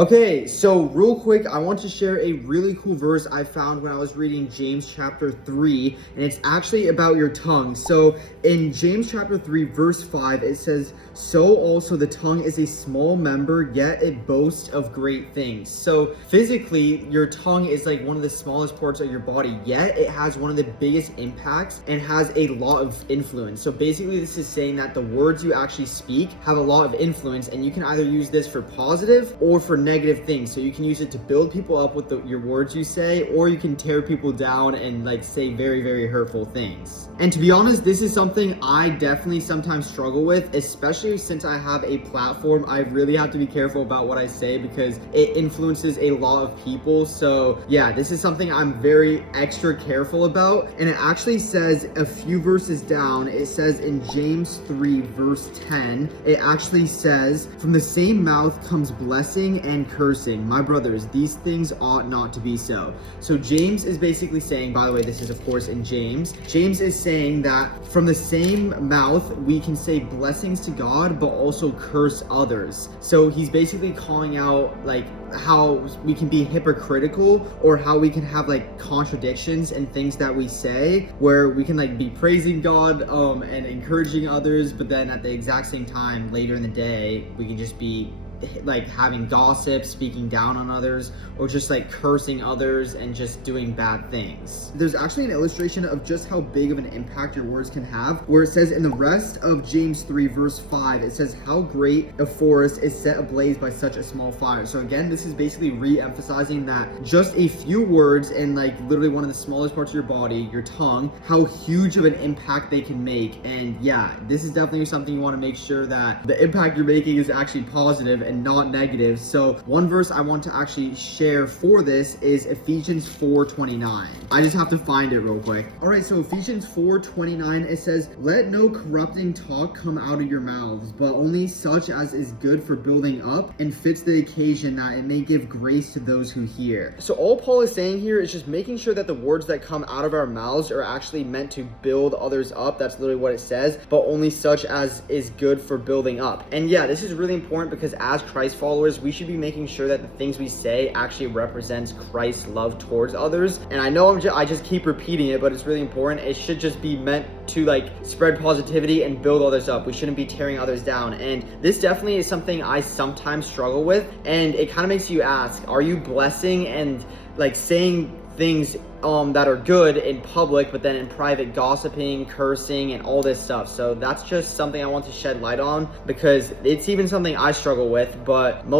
Okay, so real quick, I want to share a really cool verse I found when I was reading James chapter 3, and it's actually about your tongue. So in James chapter 3, verse 5, it says, "So also the tongue is a small member, yet it boasts of great things." So physically, your tongue is like one of the smallest parts of your body, yet it has one of the biggest impacts and has a lot of influence. So basically, this is saying that the words you actually speak have a lot of influence, and you can either use this for positive or for negative things. So you can use it to build people up with your words you say, or you can tear people down and like say very, very hurtful things. And to be honest, this is something I definitely sometimes struggle with, especially since I have a platform. I really have to be careful about what I say because it influences a lot of people. So yeah, this is something I'm very extra careful about. And it actually says a few verses down, it says in James 3 verse 10, it actually says, "From the same mouth comes blessing and cursing. My brothers, these things ought not to be so." So James is basically saying, by the way, this is of course in James is saying that from the same mouth we can say blessings to God but also curse others. So he's basically calling out like how we can be hypocritical, or how we can have like contradictions in things that we say, where we can like be praising God and encouraging others, but then at the exact same time later in the day we can just be like having gossip, speaking down on others, or just like cursing others and just doing bad things. There's actually an illustration of just how big of an impact your words can have, where it says in the rest of James 3 verse 5, it says, "How great a forest is set ablaze by such a small fire." So again, this is basically re-emphasizing that just a few words in like literally one of the smallest parts of your body, your tongue, how huge of an impact they can make. And yeah, this is definitely something you want to make sure that the impact you're making is actually positive and not negative. So one verse I want to actually share for this is Ephesians 4:29. I just have to find it real quick. All right, so Ephesians 4:29, it says, "Let no corrupting talk come out of your mouths, but only such as is good for building up and fits the occasion, that it may give grace to those who hear." So all Paul is saying here is just making sure that the words that come out of our mouths are actually meant to build others up. That's literally what it says, but only such as is good for building up. And yeah, this is really important because as Christ followers, we should be making sure that the things we say actually represents Christ's love towards others. And I know I just keep repeating it, but it's really important. It should just be meant to like spread positivity and build others up. We shouldn't be tearing others down. And this definitely is something I sometimes struggle with. And it kind of makes you ask, are you blessing and like saying things that are good in public, but then in private gossiping, cursing, and all this stuff? So that's just something I want to shed light on because it's even something I struggle with, but most